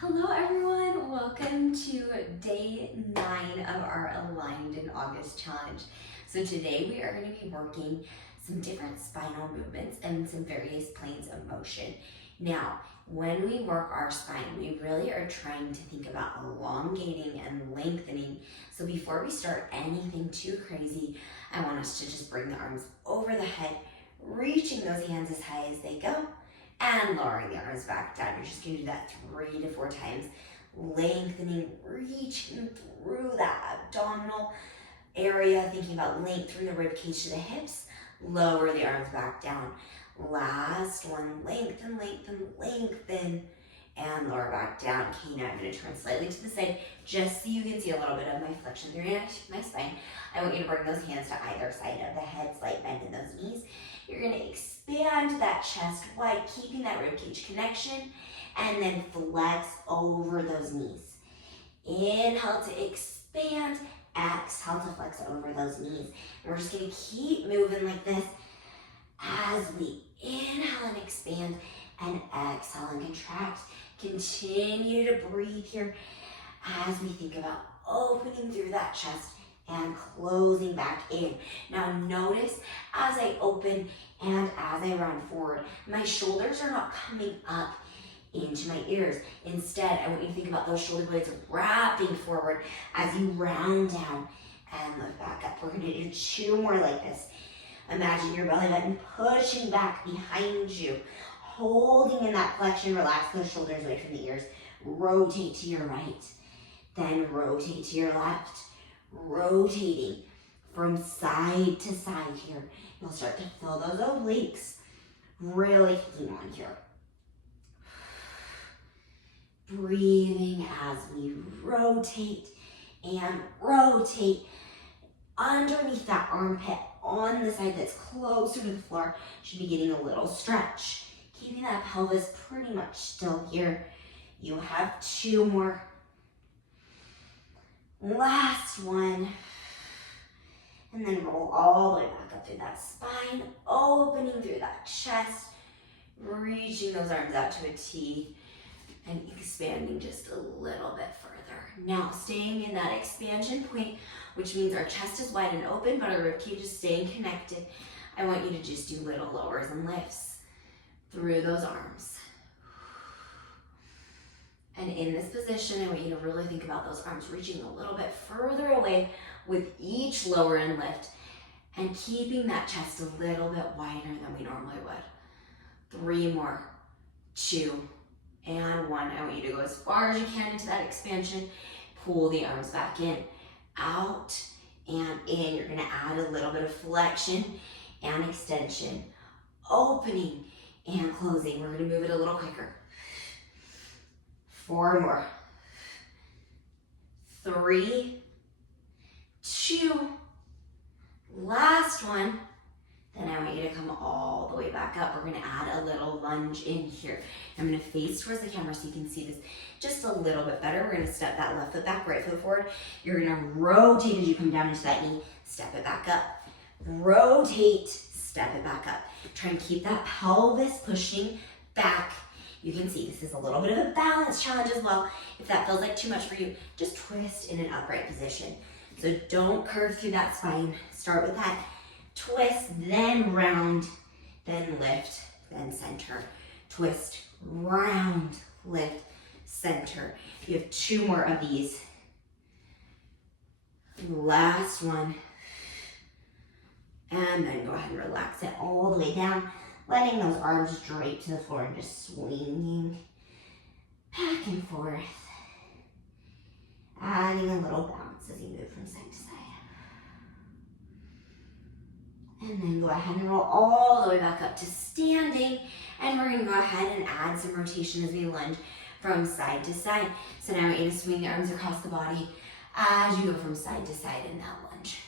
Hello everyone, welcome to day 9 of our Aligned in August challenge. So today we are going to be working some different spinal movements and some various planes of motion. Now, when we work our spine, we really are trying to think about elongating and lengthening. So before we start anything too crazy, I want us to just bring the arms over the head, reaching those hands as high as they go, and lowering the arms back down. You're just going to do that 3 to 4 times, lengthening, reaching through that abdominal area, thinking about length from the rib cage to the hips. Lower the arms back down. Last one, lengthen, lengthen, lengthen, and lower back down. Okay, now I'm going to turn slightly to the side just so you can see a little bit of my flexion through my spine. I want you to bring those hands to either side of the head, slight bend in those knees. You're going to expand that chest wide, keeping that ribcage connection, and then flex over those knees. Inhale to expand, exhale to flex over those knees. And we're just going to keep moving like this as we inhale and expand and exhale and contract. Continue to breathe here as we think about opening through that chest and closing back in. Now notice as I open and as I round forward, my shoulders are not coming up into my ears. Instead, I want you to think about those shoulder blades wrapping forward as you round down and lift back up. We're gonna do 2 more like this. Imagine your belly button pushing back behind you, holding in that flexion. Relax those shoulders away from the ears. Rotate to your right, then rotate to your left. Rotating from side to side here. You'll start to feel those obliques really kicking on here. Breathing as we rotate and rotate. Underneath that armpit on the side that's closer to the floor should be getting a little stretch. Keeping that pelvis pretty much still here. You have 2 more. Last one. And then roll all the way back up through that spine, opening through that chest, reaching those arms out to a T, and expanding just a little bit further. Now, staying in that expansion point, which means our chest is wide and open, but our ribcage is staying connected. I want you to just do little lowers and lifts through those arms. And in this position, I want you to really think about those arms reaching a little bit further away with each lower and lift, and keeping that chest a little bit wider than we normally would. 3 more, 2, and 1. I want you to go as far as you can into that expansion. Pull the arms back in, out, and in. You're gonna add a little bit of flexion and extension, opening and closing. We're gonna move it a little quicker. 4 more. 3, 2, last one. Then I want you to come all the way back up. We're gonna add a little lunge in here. I'm gonna face towards the camera so you can see this just a little bit better. We're gonna step that left foot back, right foot forward. You're gonna rotate as you come down into that knee, step it back up. Rotate, step it back up. Try and keep that pelvis pushing back. You can see this is a little bit of a balance challenge as well. If that feels like too much for you, just twist in an upright position. So don't curve through that spine. Start with that twist, then round, then lift, then center. Twist, round, lift, center. You have 2 more of these. Last one. And then go ahead and relax it all the way down, letting those arms drape to the floor and just swinging back and forth. Adding a little bounce as you move from side to side. And then go ahead and roll all the way back up to standing. And we're gonna go ahead and add some rotation as we lunge from side to side. So now I want you to swing the arms across the body as you go from side to side in that lunge.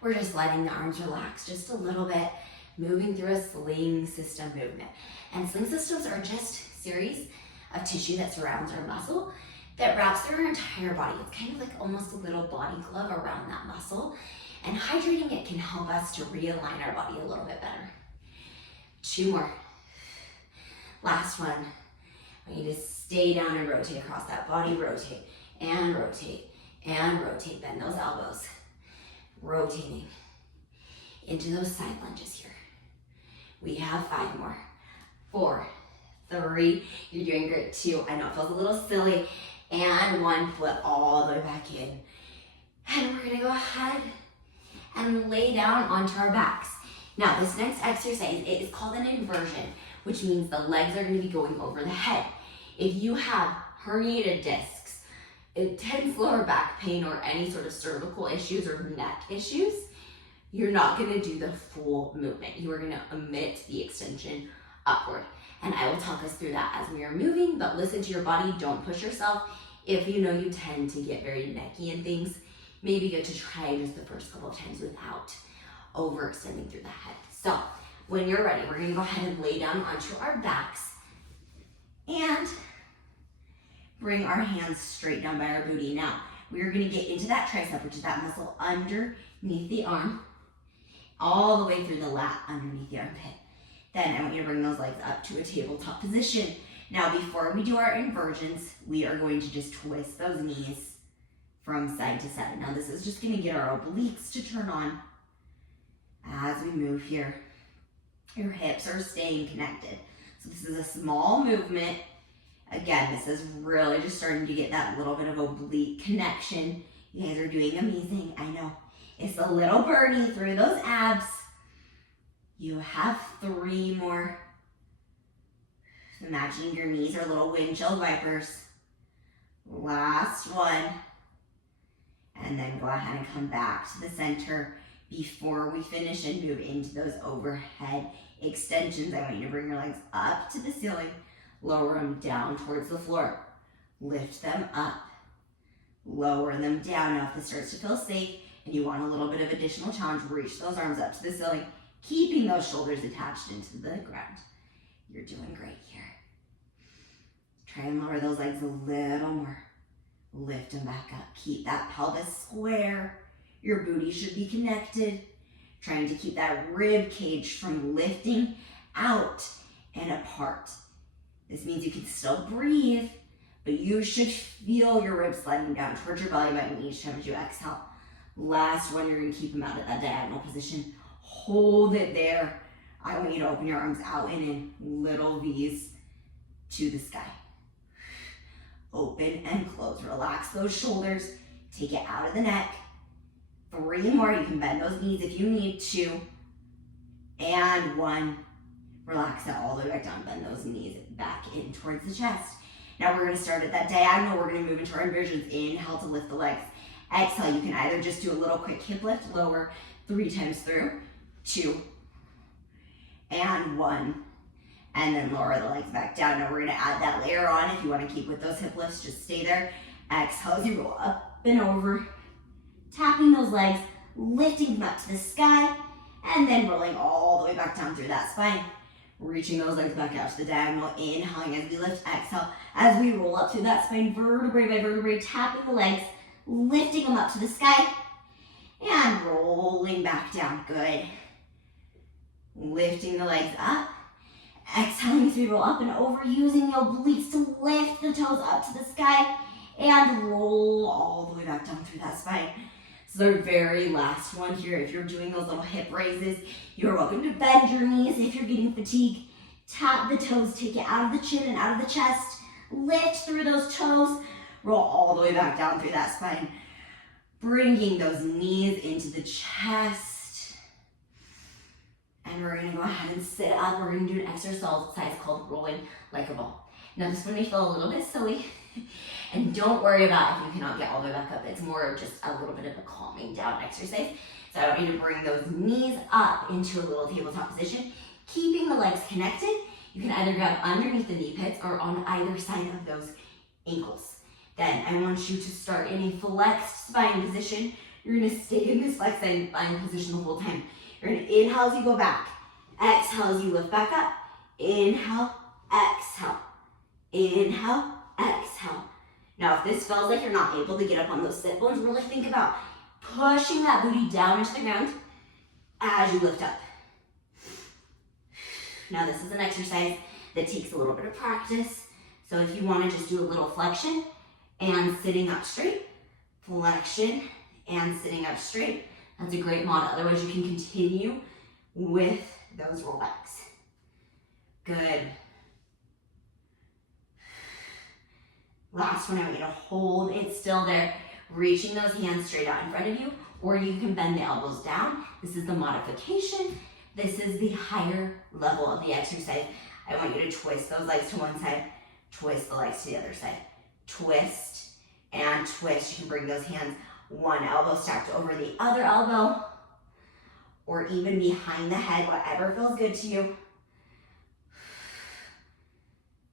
We're just letting the arms relax just a little bit, moving through a sling system movement. And sling systems are just series of tissue that surrounds our muscle that wraps through our entire body. It's kind of like almost a little body glove around that muscle. And hydrating it can help us to realign our body a little bit better. 2 more. Last one. I want you to Stay down and rotate across that body. Rotate and rotate and rotate. Bend those elbows. Rotating into those side lunges here. We have 5 more. 4, 3, you're doing great. 2, I know it feels a little silly. And 1, flip all the way back in. And we're gonna go ahead and lay down onto our backs. Now this next exercise, it is called an inversion, which means the legs are gonna be going over the head. If you have herniated discs, intense lower back pain, or any sort of cervical issues or neck issues, you're not gonna do the full movement. You are gonna omit the extension upward. And I will talk us through that as we are moving, but listen to your body, don't push yourself. If you know you tend to get very necky and things, maybe good to try just the first couple of times without overextending through the head. So when you're ready, we're gonna go ahead and lay down onto our backs and bring our hands straight down by our booty. Now, we're gonna get into that tricep, which is that muscle underneath the arm, all the way through the lat underneath the armpit. Then I want you to bring those legs up to a tabletop position. Now, before we do our inversions, we are going to just twist those knees from side to side. Now, this is just gonna get our obliques to turn on as we move here. Your hips are staying connected. So this is a small movement. Again, this is really just starting to get that little bit of oblique connection. You guys are doing amazing, I know. It's a little birdie through those abs. You have 3 more. Imagine your knees are little windshield wipers. Last one. And then go ahead and come back to the center before we finish and move into those overhead extensions. I want you to bring your legs up to the ceiling, lower them down towards the floor. Lift them up, lower them down. Now if this starts to feel safe and you want a little bit of additional challenge, reach those arms up to the ceiling, keeping those shoulders attached into the ground. You're doing great here. Try and lower those legs a little more. Lift them back up. Keep that pelvis square. Your booty should be connected. Trying to keep that rib cage from lifting out and apart. This means you can still breathe, but you should feel your ribs sliding down towards your belly button each time as you exhale. Last one, you're gonna keep them out at that diagonal position. Hold it there. I want you to open your arms out and in little V's to the sky. Open and close. Relax those shoulders. Take it out of the neck. 3 more. You can bend those knees if you need to. And 1. Relax that all the way back down. Bend those knees back in towards the chest. Now we're going to start at that diagonal. We're going to move into our inversions. Inhale to lift the legs. Exhale. You can either just do a little quick hip lift, lower 3 times through. 2. And 1. And then lower the legs back down. Now we're gonna add that layer on. If you wanna keep with those hip lifts, just stay there. Exhale as you roll up and over. Tapping those legs, lifting them up to the sky, and then rolling all the way back down through that spine. Reaching those legs back out to the diagonal, inhaling as we lift, exhale. As we roll up through that spine, vertebrae by vertebrae, tapping the legs, lifting them up to the sky, and rolling back down, good. Lifting the legs up. Exhaling as we roll up and over, using the obliques to lift the toes up to the sky and roll all the way back down through that spine. So the very last one here, if you're doing those little hip raises, you're welcome to bend your knees if you're getting fatigued. Tap the toes, take it out of the chin and out of the chest. Lift through those toes, roll all the way back down through that spine. Bringing those knees into the chest. And we're gonna go ahead and sit up. We're gonna do an exercise called rolling like a ball. Now this one may feel a little bit silly, and don't worry about if you cannot get all the way back up. It's more of just a little bit of a calming down exercise. So I want you to bring those knees up into a little tabletop position, keeping the legs connected. You can either grab underneath the knee pits or on either side of those ankles. Then I want you to start in a flexed spine position. You're gonna stay in this flexed spine position the whole time. You're gonna inhale as you go back. Exhale as you lift back up. Inhale, exhale. Inhale, exhale. Now if this feels like you're not able to get up on those sit bones, really think about pushing that booty down into the ground as you lift up. Now this is an exercise that takes a little bit of practice, So if you want to just do a little flexion and sitting up straight, flexion and sitting up straight, that's a great mod. Otherwise, you can continue with those rollbacks. Good. Last one, I want you to hold it still there, reaching those hands straight out in front of you, or you can bend the elbows down. This is the modification. This is the higher level of the exercise. I want you to twist those legs to one side, twist the legs to the other side. Twist and twist. You can bring those hands one elbow stacked over the other elbow, or even behind the head, whatever feels good to you.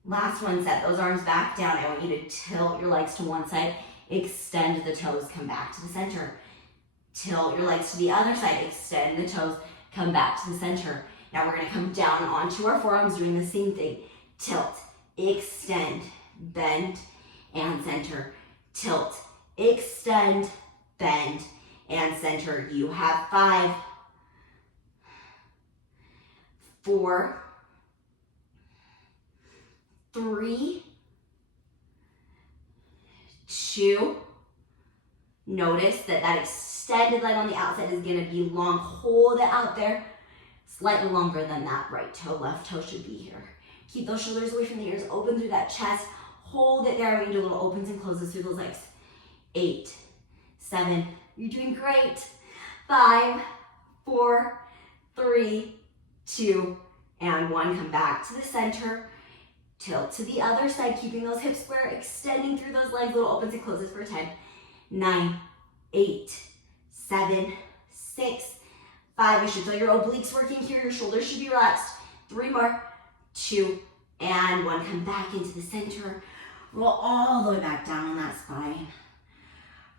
Last one, set those arms back down. I want you to tilt your legs to one side, extend the toes, come back to the center. Tilt your legs to the other side, extend the toes, come back to the center. Now we're gonna come down onto our forearms, doing the same thing. Tilt, extend, bend, and center. Tilt, extend, bend, and center. You have 5, 4, 3, 2. Notice that extended leg on the outside is going to be long. Hold it out there. Slightly longer than that right toe, left toe should be here. Keep those shoulders away from the ears, open through that chest. Hold it there. We do little opens and closes through those legs. 8, 7, you're doing great. 5, 4, 3, 2, and 1. Come back to the center. Tilt to the other side, keeping those hips square, extending through those legs, little opens and closes for 10, 9, 8, 7, 6, 5. You should feel your obliques working here. Your shoulders should be relaxed. 3 more, 2, and 1. Come back into the center. Roll all the way back down on that spine.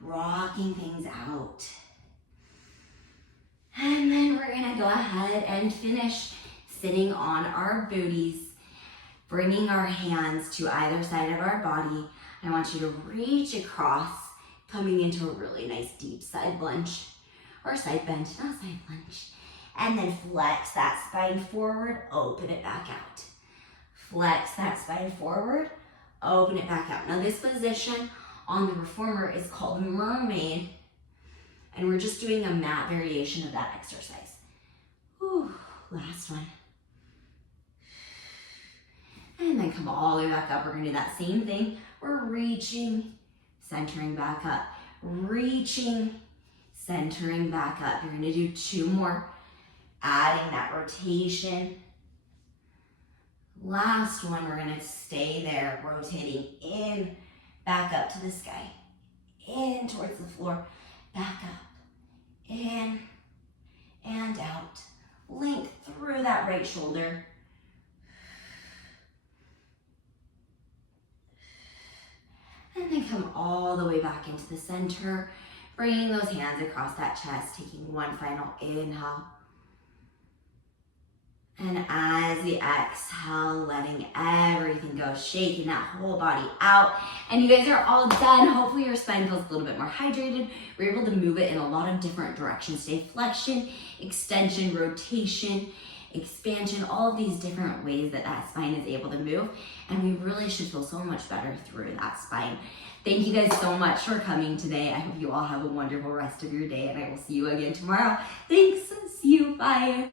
Rocking things out. And then we're gonna go ahead and finish sitting on our booties, bringing our hands to either side of our body. I want you to reach across, coming into a really nice deep side lunge, or side bend, not side lunge. And then flex that spine forward, open it back out. Flex that spine forward, open it back out. Now this position on the reformer is called mermaid, and we're just doing a mat variation of that exercise. Whew, last one. And then come all the way back up. We're gonna do that same thing. We're reaching, centering back up. Reaching, centering back up. You're gonna do 2 more, adding that rotation. Last one, we're gonna stay there, rotating in, back up to the sky. In towards the floor, back up, in, and out. Length through that right shoulder. And then come all the way back into the center, bringing those hands across that chest, taking one final inhale. And as we exhale, letting everything go, shaking that whole body out. And you guys are all done. Hopefully your spine feels a little bit more hydrated. We're able to move it in a lot of different directions today. Flexion, extension, rotation, expansion, all of these different ways that that spine is able to move. And we really should feel so much better through that spine. Thank you guys so much for coming today. I hope you all have a wonderful rest of your day, and I will see you again tomorrow. Thanks. See you. Bye.